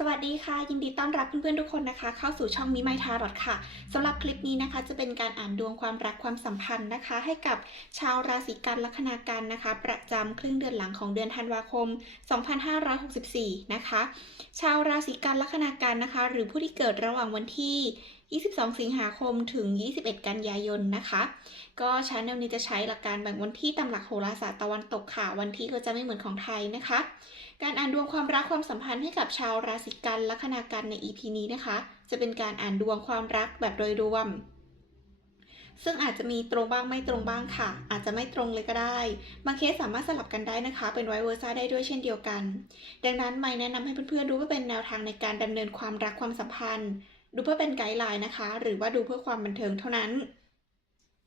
สวัสดีค่ะ ยินดีต้อนรับเพื่อนๆทุกคนนะคะ เข้าสู่ช่องมิไมทารอดค่ะสำหรับคลิปนี้นะคะ จะเป็นการอ่านดวงความรักความสัมพันธ์นะคะ ให้กับชาวราศีกันลัคนากันนะคะ ประจำครึ่งเดือนหลังของเดือนธันวาคม 2564 นะคะ ชาวราศีกันลัคนากันนะคะ หรือผู้ที่เกิดระหว่างวันที่ 22 สิงหาคมถึง 21 กันยายนนะคะ ก็ชาแนลนี้จะใช้หลักการแบ่งวันที่ตามหลักโหราศาสตร์ตะวันตกค่ะ วันที่ก็จะไม่เหมือนของไทยนะคะ การอ่านดวงความรักความสัมพันธ์ให้กับชาวราศีกันลัคนากันใน EP นี้นะคะ จะเป็นการอ่านดวงความรักแบบโดยรวมซึ่งอาจจะมีตรงบ้างไม่ตรงบ้างค่ะ อาจจะไม่ตรงเลยก็ได้ บางเคสสามารถสลับกันได้นะคะ เป็นไวเวอร์ซ่าได้ด้วยเช่นเดียวกัน ดังนั้นไม่แนะนำให้เพื่อนๆดูเพื่อเป็นแนวทางในการดำเนินความรักความสัมพันธ์ ดูเพื่อเป็นไกด์ไลน์นะคะ หรือว่าดูเพื่อความบันเทิงเท่านั้น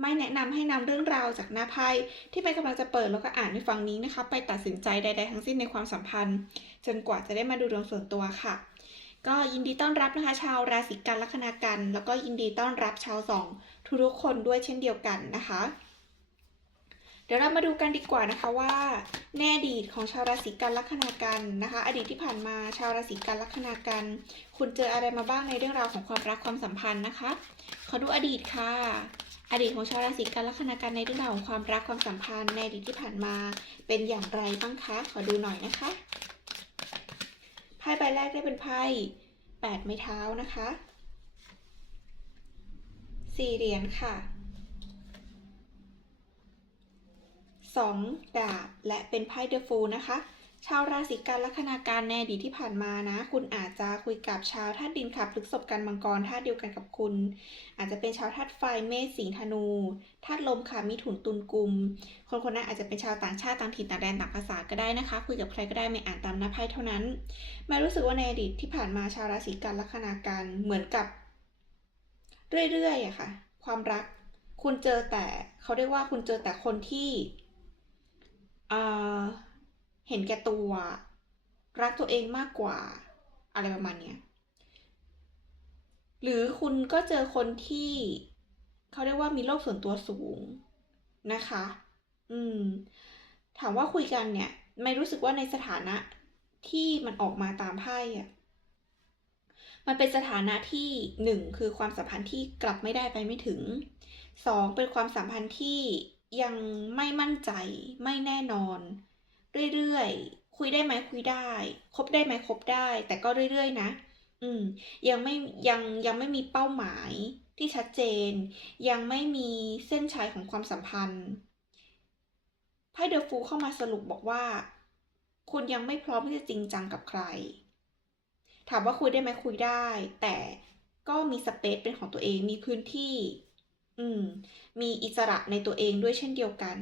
ไม่แนะนำให้นำเรื่องราวจากหน้าไพ่ที่ไม่กำลังจะเปิดแล้วก็อ่านในฟังนี้นะคะ ไปตัดสินใจใดๆทั้งสิ้นในความสัมพันธ์ จนกว่าจะได้มาดูดวงส่วนตัวค่ะ ก็ยินดีต้อนรับนะคะ ชาวราศีกันลัคนากัน แล้วก็ยินดีต้อนรับชาวสองทุกๆคนด้วยเช่นเดียวกันนะคะ เดี๋ยวเรามาดูกันดีกว่านะคะว่าในอดีตของชาวราศีกันลัคนากันนะคะ อดีตที่ผ่านมาชาวราศีกันลัคนากันคุณเจออะไรมาบ้างในเรื่องราวของความรักความสัมพันธ์นะคะ ขอดูอดีตค่ะ อดีตของชาวราศีกันลัคนากันในเรื่องราวของความรักความสัมพันธ์ในอดีตที่ผ่านมาเป็นอย่างไรบ้างคะขอดูหน่อยนะคะไพ่ใบแรกได้เป็นไพ่แปดไม้เท้านะคะสี่เหรียญค่ะ สองดาบ และเป็นไพ่เดอะฟูลนะคะ ชาวราศีกันลัคนาการในอดีตที่ผ่านมานะ คุณอาจจะคุยกับชาวธาตุดินค่ะพฤษภกันมังกรธาตุเดียวกันกับคุณ อาจจะเป็นชาวธาตุไฟเมษสิงธนูธาตุลมค่ะมิถุนตุลกุม คนคนนั้นอาจจะเป็นชาวต่างชาติต่างถิ่นต่างแดนต่างภาษาก็ได้นะคะ คุยกับใครก็ได้ไม่อ่านตามหน้าไพ่เท่านั้นม่รู้สึกว่าในอดีตที่ผ่านมาชาวราศีกันลัคนาการเหมือนกับ เรื่อยๆอะค่ะ ความรักคุณเจอแต่เขาเรียกว่าคุณเจอแต่คนที่ เห็นแก่ตัว รักตัวเองมากกว่า อะไรประมาณเนี้ยหรือคุณก็เจอคนที่เขาเรียกว่ามีโลกส่วนตัวสูงนะคะ อืม ถามว่าคุยกันเนี่ย ไม่รู้สึกว่าในสถานะที่มันออกมาตามไพ่อะมันเป็นสถานะที่หนึ่งคือความสัมพันธ์ที่กลับไม่ได้ไปไม่ถึงสองเป็นความสัมพันธ์ที่ ยังไม่มั่นใจ ไม่แน่นอน เรื่อยๆ คุยได้ไหมคุยได้คบได้ไหมคบได้ แต่ก็เรื่อยๆ นะ อืม ยังไม่ยังยังไม่มีเป้าหมายที่ชัดเจน ยังไม่มีเส้นชัยของความสัมพันธ์ไพ่เดอะฟูเข้ามาสรุปบอกว่า คุณยังไม่พร้อมที่จะจริงจังกับใคร ถามว่าคุยได้ไหมคุยได้ แต่ก็มีสเปซเป็นของตัวเองมีพื้นที่ อืม มีอิสระในตัวเองด้วยเช่นเดียวกัน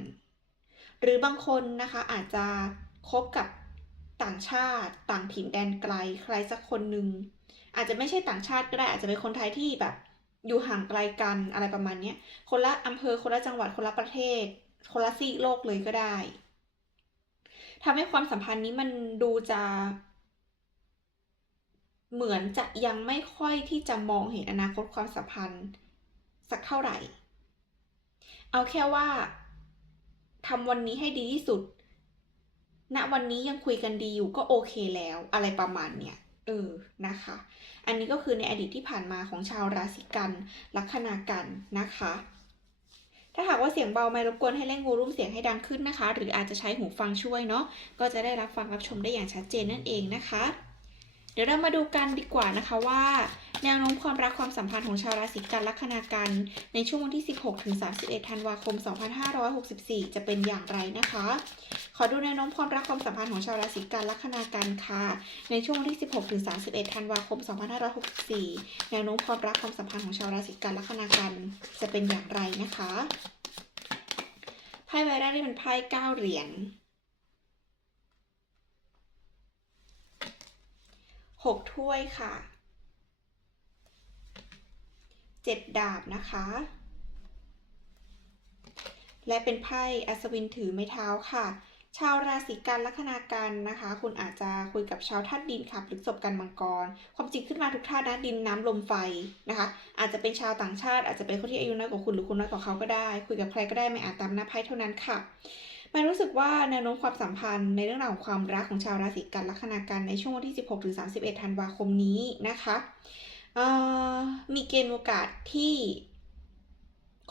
หรือบางคนนะคะอาจจะคบกับต่างชาติต่างถิ่นแดนไกลใครสักคนหนึ่งอาจจะไม่ใช่ต่างชาติก็ได้อาจจะเป็นคนไทยที่แบบอยู่ห่างไกลกันอะไรประมาณเนี้ยคนละอำเภอคนละจังหวัดคนละประเทศ คนละซีกโลกเลยก็ได้ทำให้ความสัมพันธ์นี้มันดูจะ เหมือนจะยังไม่ค่อยที่จะมองเห็นอนาคตความสัมพันธ์ สักเท่าไหร่ เอาแค่ว่าทำวันนี้ให้ดีที่สุด ณ วันนี้ยังคุยกันดีอยู่ก็โอเคแล้วอะไรประมาณเนี้ยเออ นะคะ อันนี้ก็คือในอดีตที่ผ่านมาของชาวราศีกัน ลัคนากันนะคะ ถ้าหากว่าเสียงเบาไม่รบกวนให้เร่งวูรุ่มเสียงให้ดังขึ้นนะคะ หรืออาจจะใช้หูฟังช่วยเนาะ ก็จะได้รับฟังรับชมได้อย่างชัดเจนนั่นเองนะคะ เดี๋ยวเรามาดูกันดีกว่านะคะว่า แนวโน้มความรักความสัมพันธ์ของชาวราศีกันลัคนากัน ในช่วงวันที่ 16 ถึง 31 ธันวาคม 2564 จะเป็นอย่างไรนะคะ ขอดูแนวโน้มความรักความสัมพันธ์ของชาวราศีกันลัคนากันค่ะ ในช่วงวันที่ 16 ถึง 31 ธันวาคม 2564 แนวโน้มความรักความสัมพันธ์ของชาวราศีกันลัคนากันจะเป็นอย่างไรนะคะไพ่ใบแรกที่เป็นไพ่เก้าเหรียญ หกถ้วยค่ะเจ็ดดาบนะคะ และเป็นไพ่อัศวินถือไม้เท้าค่ะ ชาวราศีกันลัคนากันนะคะ คุณอาจจะคุยกับชาวธาตุดินค่ะพฤษภกันมังกร ความจริงขึ้นมาทุกธาตุนะดินน้ำลมไฟนะคะ อาจจะเป็นชาวต่างชาติ อาจจะเป็นคนที่อายุน้อยกว่าคุณหรือคุณน้อยกว่าเขาก็ได้ คุยกับใครก็ได้ไม่อาจตามหน้าไพ่เท่านั้นค่ะ มันรู้สึกว่าแนวโน้มความสัมพันธ์ในเรื่องราวของความรักของชาวราศีกันลัคนากันในช่วงวันที่ 16ถึง31 ธันวาคมนี้นะคะมีเกณฑ์โอกาสที่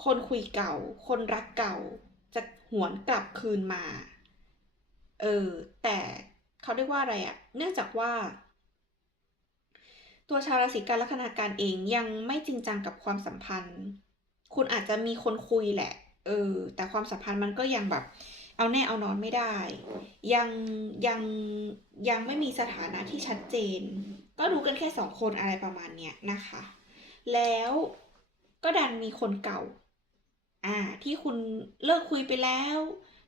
คนคุยเก่า คนรักเก่า จะหวนกลับคืนมา เออ แต่เขาเรียกว่าอะไรอะเนื่องจากว่า ตัวชาวราศีกันลัคนาการเองยังไม่จริงจังกับความสัมพันธ์ คุณอาจจะมีคนคุยแหละ เออ แต่ความสัมพันธ์มันก็ยังแบบ เอาแน่เอานอนไม่ได้ ยังยังยังไม่มีสถานะที่ชัดเจน ก็รู้กันแค่สองคนอะไรประมาณเนี้ยนะคะ แล้วก็ดันมีคนเก่า อ่า ที่คุณเลิกคุยไปแล้ว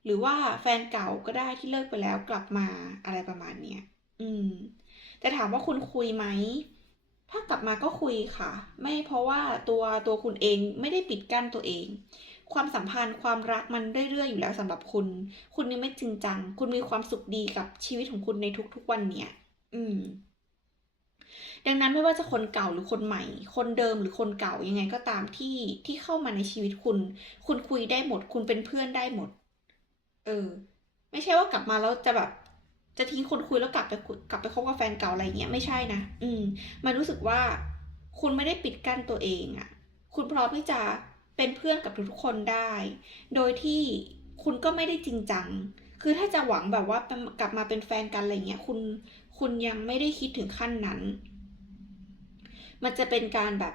หรือว่าแฟนเก่าก็ได้ที่เลิกไปแล้วกลับมาอะไรประมาณเนี้ยอืม แต่ถามว่าคุณคุยไหมถ้ากลับมาก็คุยค่ะ ไม่เพราะว่าตัวตัวคุณเองไม่ได้ปิดกั้นตัวเอง ความสัมพันธ์ความรักมันเรื่อยๆอยู่แล้วสำหรับคุณ คุณนี่ไม่จริงจัง คุณมีความสุขดีกับชีวิตของคุณในทุกๆวันเนี่ย อืม ดังนั้นไม่ว่าจะคนเก่าหรือคนใหม่ คนเดิมหรือคนเก่ายังไงก็ตามที่ที่เข้ามาในชีวิตคุณ คุณคุยได้หมด คุณเป็นเพื่อนได้หมด เออ ไม่ใช่ว่ากลับมาแล้วจะแบบจะทิ้งคนคุยแล้วกลับไปกลับไปคบกับแฟนเก่าอะไรเงี้ยไม่ใช่นะ อืม มันรู้สึกว่าคุณไม่ได้ปิดกั้นตัวเองอะ่ะ คุณพร้อมที่จะ เป็นเพื่อนกับทุกๆคนได้ โดยที่คุณก็ไม่ได้จริงจัง คือถ้าจะหวังแบบว่ากลับมาเป็นแฟนกันอะไรเงี้ย คุณ คุณยังไม่ได้คิดถึงขั้นนั้น มันจะเป็นการแบบ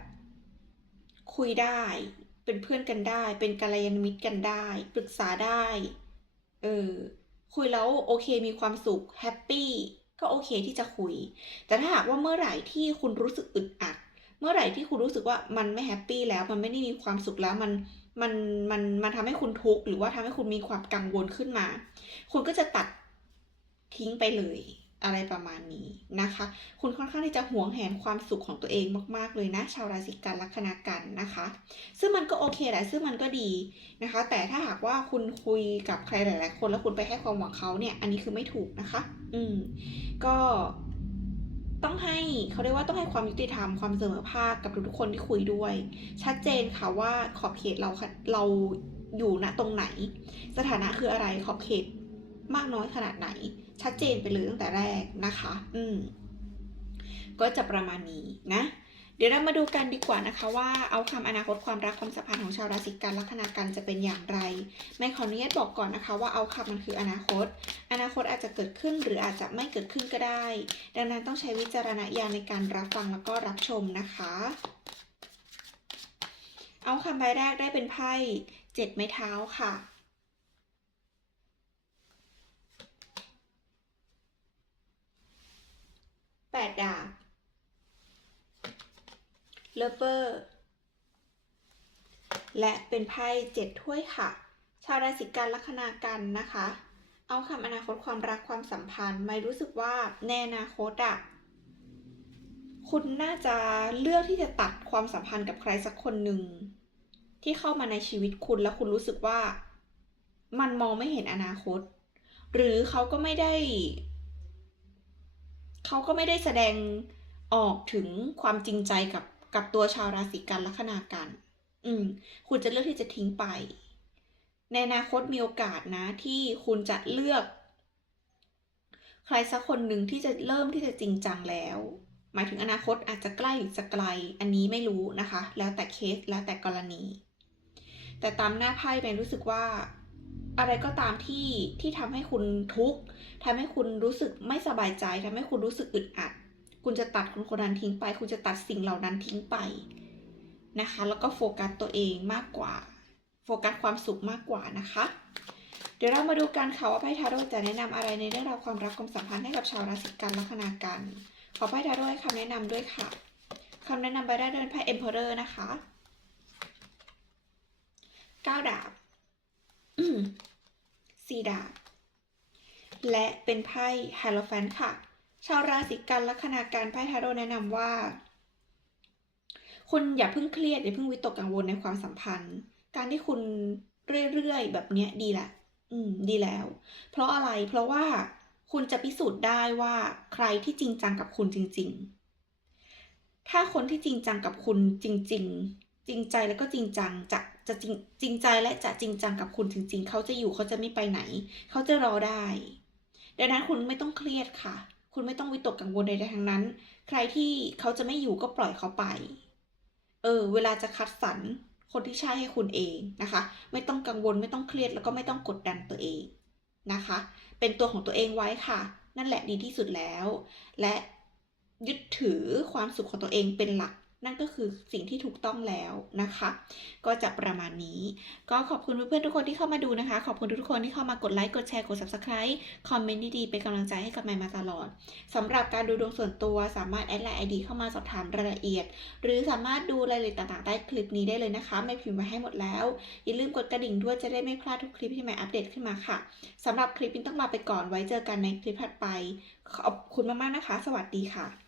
คุยได้ เป็นเพื่อนกันได้ เป็นกัลยาณมิตรกันได้ ปรึกษาได้ เออ คุยแล้วโอเคมีความสุข แฮปปี้ ก็โอเคที่จะคุย แต่ถ้าหากว่าเมื่อไหร่ที่คุณรู้สึกอึดอัด เมื่อไหร่ที่คุณรู้สึกว่ามันไม่แฮปปี้แล้วมันไม่ได้มีความสุขแล้วมันมันมันมันทำให้คุณทุกข์หรือว่าทำให้คุณมีความกังวลขึ้นมา คุณก็จะตัดทิ้งไปเลยอะไรประมาณนี้นะคะ คุณค่อนข้างที่จะหวงแหนความสุขของตัวเองมากๆเลยนะ ชาวราศีกันลัคนากันนะคะ ซึ่งมันก็โอเคแหละซึ่งมันก็ดีนะคะ แต่ถ้าหากว่าคุณคุยกับใครหลาย ๆ คนแล้วคุณไปให้ความหวังเขาเนี่ย อันนี้คือไม่ถูกนะคะ อืม ก็ ต้องให้เขาเรียกว่าต้องให้ความยุติธรรมความเสมอภาคกับทุกๆคนที่คุยด้วย ชัดเจนค่ะว่าขอบเขตเราเราอยู่ณตรงไหน สถานะคืออะไรขอบเขตมากน้อยขนาดไหน ชัดเจนไปเลยตั้งแต่แรกนะคะ อืมก็จะประมาณนี้นะ เดี๋ยวเรามาดูกันดีกว่านะคะว่าเอาคำอนาคตความรักความสัมพันธ์ของชาวราศีกันลัคนากันจะเป็นอย่างไร ไม่ขออนุญาตบอกก่อนนะคะ ว่าเอาคำมันคืออนาคต อนาคตอาจจะเกิดขึ้นหรืออาจจะไม่เกิดขึ้นก็ได้ ดังนั้นต้องใช้วิจารณญาณในการรับฟังแล้วก็รับชมนะคะ เอาคำใบแรกได้เป็นไพ่เจ็ดไม้เท้าค่ะแปดดาบ เลเปอร์และเป็นไพ่เจ็ดถ้วยค่ะ ชาวราศีกันลัคนากันนะคะ เอาคำอนาคตความรักความสัมพันธ์ไม่รู้สึกว่าในอนาคตอะคุณน่าจะเลือกที่จะตัดความสัมพันธ์กับใครสักคนหนึ่งที่เข้ามาในชีวิตคุณแล้วคุณรู้สึกว่า มันมองไม่เห็นอนาคต หรือเขาก็ไม่ได้เขาก็ไม่ได้แสดงออกถึงความจริงใจกับ กับตัวชาวราศีกันลัคนากัน อืม คุณจะเลือกที่จะทิ้งไป ในอนาคตมีโอกาสนะ ที่คุณจะเลือก ใครสักคนหนึ่งที่จะเริ่มที่จะจริงจังแล้ว หมายถึงอนาคตอาจจะใกล้หรือจะไกล อันนี้ไม่รู้นะคะ แล้วแต่เคสแล้วแต่กรณี แต่ตามหน้าไพ่เป็นรู้สึกว่าอะไรก็ตามที่ที่ทำให้คุณทุกข์ทำให้คุณรู้สึกไม่สบายใจทำให้คุณรู้สึกอึดอัด คุณจะตัดคนคนนั้นทิ้งไป คุณจะตัดสิ่งเหล่านั้นทิ้งไปนะคะ แล้วก็โฟกัสตัวเองมากกว่า โฟกัสความสุขมากกว่านะคะ เดี๋ยวเรามาดูกันค่ะว่าไพ่ทาโร่จะแนะนำอะไรในเรื่องราวความรักความสัมพันธ์ให้กับชาวราศีกันลัคนากันขอไพ่ทาโร่ให้คำแนะนำด้วยค่ะคำแนะนำไปได้เดินไพ่ Emperor นะคะเก้าดาบสี่ดาบ และเป็นไพ่ไฮโลแฟนค่ะ ชาวราศีกันลัคนาการไพ่ทาโร่แนะนำว่า คุณอย่าเพิ่งเครียดอย่าเพิ่งวิตกกังวลในความสัมพันธ์ การที่คุณเรื่อยๆแบบเนี้ยดีแหละ อืม ดีแล้ว เพราะอะไรเพราะว่าคุณจะพิสูจน์ได้ว่าใครที่จริงจังกับคุณจริง ๆ ถ้าคนที่จริงจังกับคุณจริง ๆ จริงใจแล้วก็จริงจังจะจะจริงจริงใจและจะจริงจังกับคุณจริง ๆ เขาจะอยู่เขาจะไม่ไปไหน เขาจะรอได้ ดังนั้นคุณไม่ต้องเครียดค่ะ คุณไม่ต้องวิตกกังวลใดๆทั้งนั้น ใครที่เขาจะไม่อยู่ก็ปล่อยเขาไป เออ เวลาจะคัดสรรคนที่ใช่ให้คุณเองนะคะ ไม่ต้องกังวลไม่ต้องเครียดแล้วก็ไม่ต้องกดดันตัวเองนะคะ เป็นตัวของตัวเองไว้ค่ะ นั่นแหละดีที่สุดแล้ว และยึดถือความสุขของตัวเองเป็นหลัก นั่นก็คือสิ่งที่ถูกต้องแล้วนะคะ ก็จะประมาณนี้ ก็ขอบคุณเพื่อนๆทุกคนที่เข้ามาดูนะคะ ขอบคุณทุกคนที่เข้ามากดไลค์ กดแชร์ กด subscribe คอมเมนต์ดีๆ เป็นกำลังใจให้กับแมนมาตลอดสำหรับการดูดวงส่วนตัวสามารถแอดไลน์ไอดีเข้ามาสอบถามรายละเอียด หรือสามารถดูรายละเอียดต่างๆ ใต้คลิปนี้ได้เลยนะคะ ไม่พิมพ์ไว้ให้หมดแล้ว อย่าลืมกดกระดิ่งด้วยจะได้ไม่พลาดทุกคลิปที่แม่อัปเดตขึ้นมาค่ะสำหรับคลิปนี้ต้องลาไปก่อนไว้เจอกันในคลิปถัดไป ขอบคุณมากๆนะคะ สวัสดีค่ะ